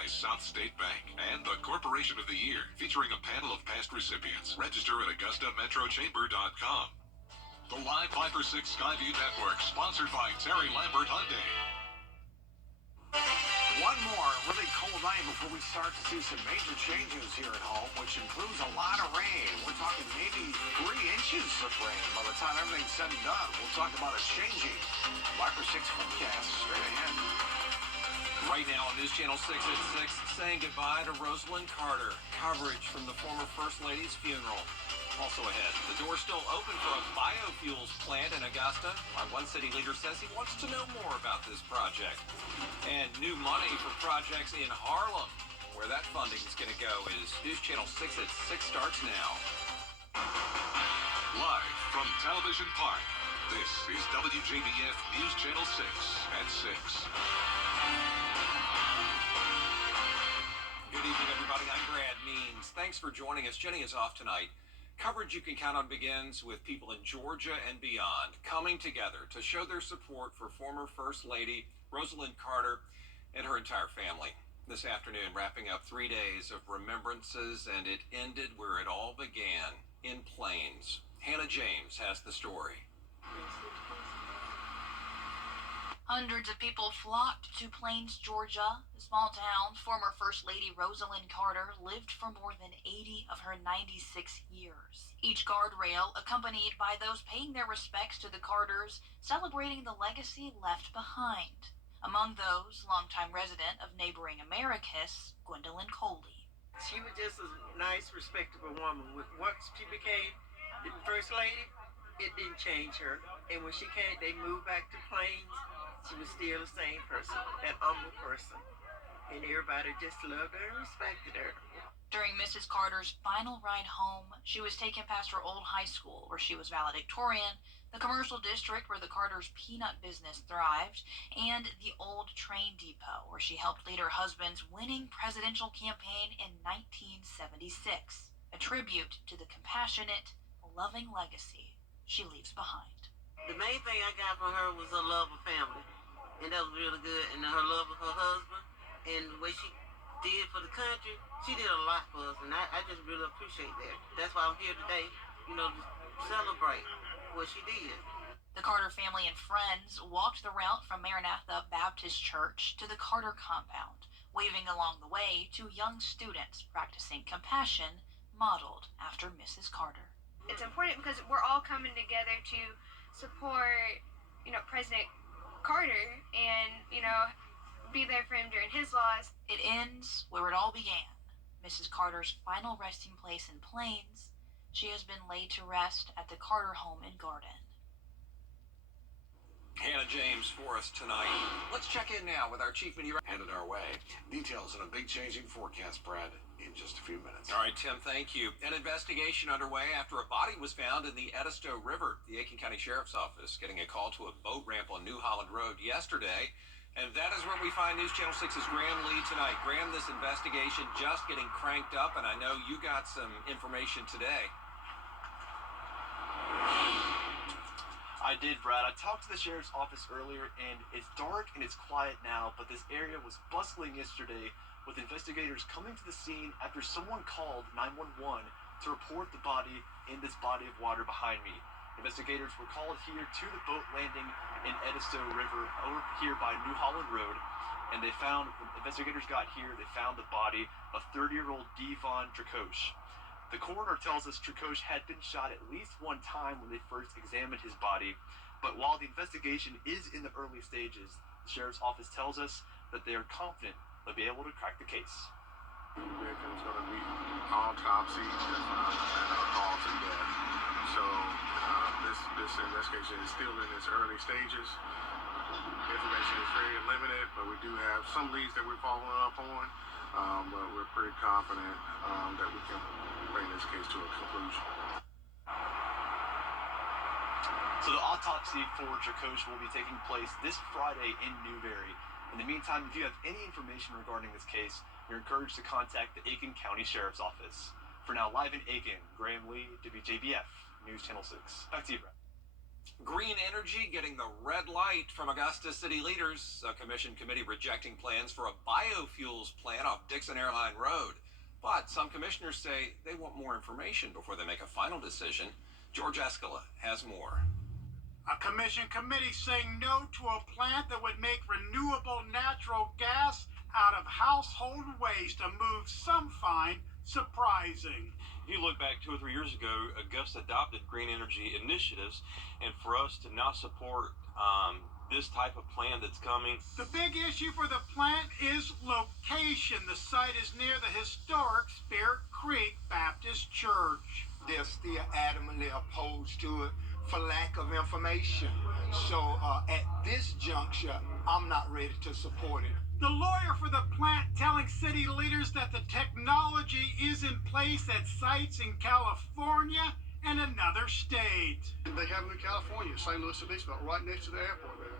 by South State Bank and the Corporation of the Year, featuring a panel of past recipients. Register at AugustaMetroChamber.com. The Live Viper 6 Skyview Network, sponsored by Terry Lambert Hyundai. One more really cold night before we start to see some major changes here at home, which includes a lot of rain. We're talking maybe 3 inches of rain by the time everything's said and done. We'll talk about a changing Viper 6 forecast straight ahead. Right now on News Channel 6 at 6, saying goodbye to Rosalind Carter. Coverage from the former First Lady's funeral. Also ahead, the door's still open for a biofuels plant in Augusta. Our one city leader says he wants to know more about this project. And new money for projects in Harlem. Where that funding is going to go is News Channel 6 at 6 starts now. Live from Television Park, this is WJBF News Channel 6 at 6. Good evening, everybody. I'm Brad Means. Thanks for joining us. Jenny is off tonight. Coverage you can count on begins with people in Georgia and beyond coming together to show their support for former First Lady Rosalind Carter and her entire family. This afternoon, wrapping up 3 days of remembrances, and it ended where it all began, in Plains. Hannah James has the story. Hundreds of people flocked to Plains, Georgia, the small town former First Lady Rosalind Carter lived for more than 80 of her 96 years. Each guardrail accompanied by those paying their respects to the Carters, celebrating the legacy left behind. Among those, longtime resident of neighboring Americus, Gwendolyn Coley. She was just a nice, respectable woman. Once she became the First Lady, it didn't change her. And when she came, they moved back to Plains. She was still the same person, that humble person. And everybody just loved her and respected her. During Mrs. Carter's final ride home, she was taken past her old high school, where she was valedictorian, the commercial district where the Carters' peanut business thrived, and the old train depot, where she helped lead her husband's winning presidential campaign in 1976, a tribute to the compassionate, loving legacy she leaves behind. The main thing I got from her was her love of family, and that was really good, and her love of her husband, and what she did for the country. She did a lot for us, and I just really appreciate that. That's why I'm here today, to celebrate what she did. The Carter family and friends walked the route from Maranatha Baptist Church to the Carter compound, waving along the way to young students practicing compassion modeled after Mrs. Carter. It's important because we're all coming together to support, President Carter and, be there for him during his loss. It ends where it all began. Mrs. Carter's final resting place in Plains. She has been laid to rest at the Carter home in Garden. Hannah James for us tonight. Let's check in now with our chief meteorologist. Headed our way. Details on a big changing forecast, Brad, in just a few minutes. All right, Tim, thank you. An investigation underway after a body was found in the Edisto River. The Aiken County Sheriff's Office getting a call to a boat ramp on New Holland Road yesterday. And that is where we find News Channel 6's Graham Lee tonight. Graham, this investigation just getting cranked up, and I know you got some information today. I did, Brad. I talked to the sheriff's office earlier, and it's dark and it's quiet now, but this area was bustling yesterday with investigators coming to the scene after someone called 911 to report the body in this body of water behind me. Investigators were called here to the boat landing in Edisto River over here by New Holland Road, and when investigators got here, they found the body of 30-year-old Devon Dracoche. The coroner tells us Dracoche had been shot at least one time when they first examined his body, but while the investigation is in the early stages, the sheriff's office tells us that they are confident they'll be able to crack the case. The victim's going to be autopsy and cause of death. So this investigation is still in its early stages. Information is very limited, but we do have some leads that we're following up on. But we're pretty confident that we can bring this case to a conclusion. So the autopsy for Dracoche will be taking place this Friday in Newberry. In the meantime, if you have any information regarding this case, you're encouraged to contact the Aiken County Sheriff's Office. For now, live in Aiken, Graham Lee, WJBF, News Channel 6. Back to you, Brad. Green energy getting the red light from Augusta city leaders. A commission committee rejecting plans for a biofuels plant off Dixon Airline Road. But some commissioners say they want more information before they make a final decision. George Escala has more. A commission committee saying no to a plant that would make renewable natural gas out of household waste. A move some find surprising. If you look back 2 or 3 years ago, Augusta adopted green energy initiatives, and for us to not support this type of plan that's coming. The big issue for the plant is location. The site is near the historic Spirit Creek Baptist Church. They're still adamantly opposed to it for lack of information. So at this juncture, I'm not ready to support it. The lawyer for the plant telling city leaders that the technology is in place at sites in California and another state. They have them in California, St. Louis Obispo, right next to the airport there.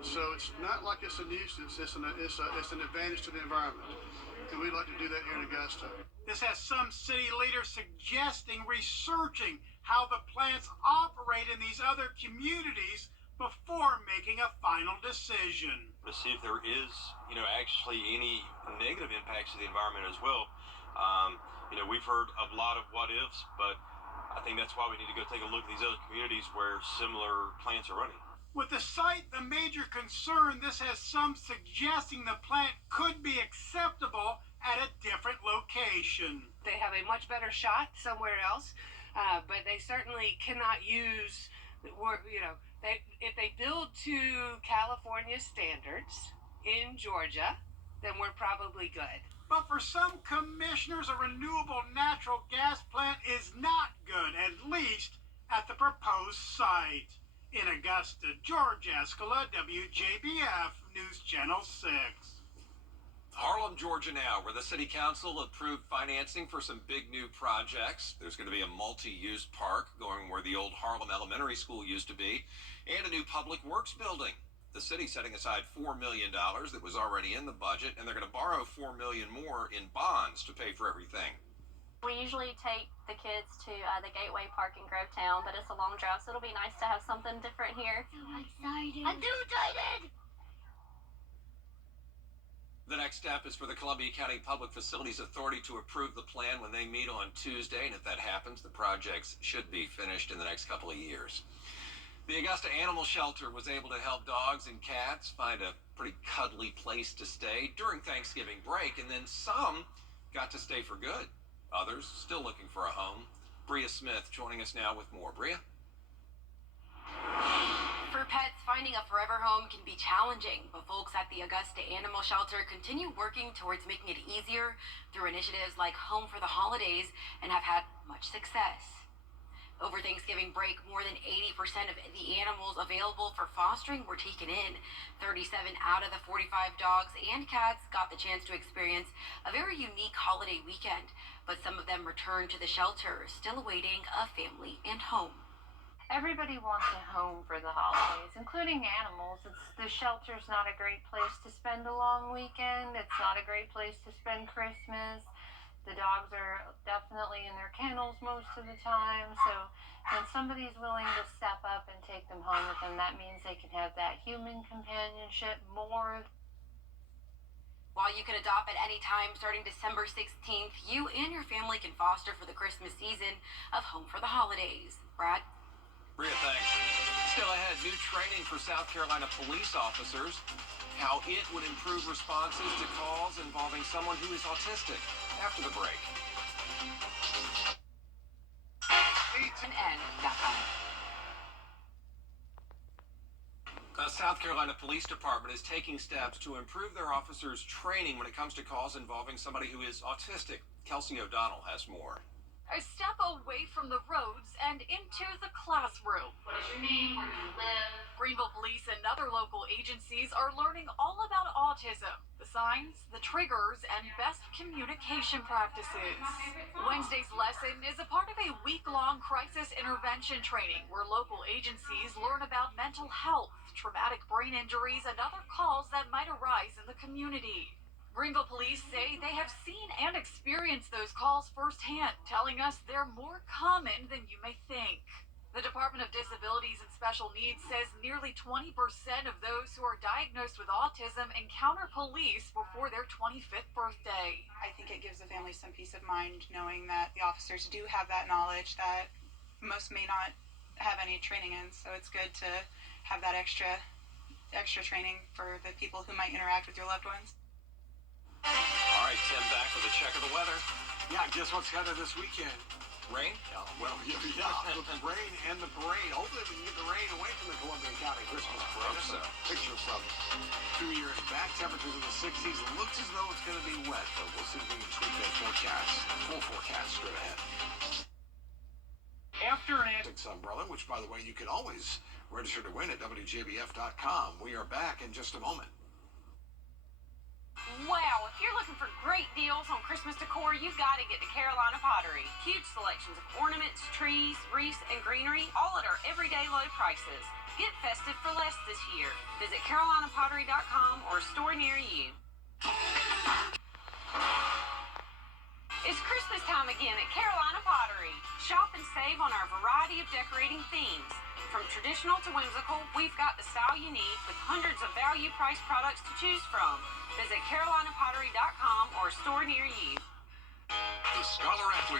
So it's not like it's a nuisance, it's an advantage to the environment. And we'd like to do that here in Augusta. This has some city leaders suggesting researching how the plants operate in these other communities before making a final decision. To see if there is, actually any negative impacts to the environment as well. We've heard a lot of what ifs, but I think that's why we need to go take a look at these other communities where similar plants are running. With the site the major concern, this has some suggesting the plant could be acceptable at a different location. They have a much better shot somewhere else, but they certainly cannot use, if they build to California standards in Georgia, then we're probably good. But for some commissioners, a renewable natural gas plant is not good, at least at the proposed site. In Augusta, George Escala, WJBF, News Channel 6. Harlem, Georgia now, where the city council approved financing for some big new projects. There's going to be a multi-use park going where the old Harlem Elementary School used to be, and a new public works building. The city setting aside $4 million that was already in the budget, and they're going to borrow $4 million more in bonds to pay for everything. We usually take the kids to the Gateway Park in Grovetown, but it's a long drive, so it'll be nice to have something different here. So excited. I'm too excited! The next step is for the Columbia County Public Facilities Authority to approve the plan when they meet on Tuesday, and if that happens, the projects should be finished in the next couple of years. The Augusta Animal Shelter was able to help dogs and cats find a pretty cuddly place to stay during Thanksgiving break, and then some got to stay for good. Others still looking for a home. Bria Smith joining us now with more. Bria? For pets, finding a forever home can be challenging, but folks at the Augusta Animal Shelter continue working towards making it easier through initiatives like Home for the Holidays and have had much success. Over Thanksgiving break, more than 80% of the animals available for fostering were taken in. 37 out of the 45 dogs and cats got the chance to experience a very unique holiday weekend, but some of them returned to the shelter, still awaiting a family and home. Everybody wants a home for the holidays, including animals. The shelter's not a great place to spend a long weekend. It's not a great place to spend Christmas. The dogs are definitely in their kennels most of the time, so when somebody's willing to step up and take them home with them, that means they can have that human companionship more. While you can adopt at any time starting December 16th, you and your family can foster for the Christmas season of Home for the Holidays. Brad? Bria, thanks. Still ahead, new training for South Carolina police officers, how it would improve responses to calls involving someone who is autistic. After the break. The South Carolina Police Department is taking steps to improve their officers' training when it comes to calls involving somebody who is autistic. Kelsey O'Donnell has more. A step away from the roads and into the classroom. What is your name? Where do you live? Greenville Police and other local agencies are learning all about autism, the signs, the triggers, and best communication practices. Wednesday's lesson is a part of a week-long crisis intervention training where local agencies learn about mental health, traumatic brain injuries, and other calls that might arise in the community. Greenville police say they have seen and experienced those calls firsthand, telling us they're more common than you may think. The Department of Disabilities and Special Needs says nearly 20% of those who are diagnosed with autism encounter police before their 25th birthday. I think it gives the family some peace of mind knowing that the officers do have that knowledge that most may not have any training in, so it's good to have that extra training for the people who might interact with your loved ones. All right, Tim, back with a check of the weather. Yeah, guess what's headed this weekend? Rain? Oh, well, yeah, the rain and the parade. Hopefully we can get the rain away from the Columbia County Christmas parade. Hope so. Picture from 2 years back, temperatures in the 60s. Looks as though it's going to be wet, but we'll see if we can tweak that forecast. Full forecast straight ahead. After an umbrella, which, by the way, you can always register to win at WJBF.com. We are back in just a moment. Wow, if you're looking for great deals on Christmas decor, you've got to get to Carolina Pottery. Huge selections of ornaments, trees, wreaths, and greenery, all at our everyday low prices. Get festive for less this year. Visit carolinapottery.com or a store near you. It's Christmas time again at Carolina Pottery. Shop and save on our variety of decorating themes. From traditional to whimsical, we've got the style you need with hundreds of value-priced products to choose from. Visit carolinapottery.com or a store near you. The Scholar Athlete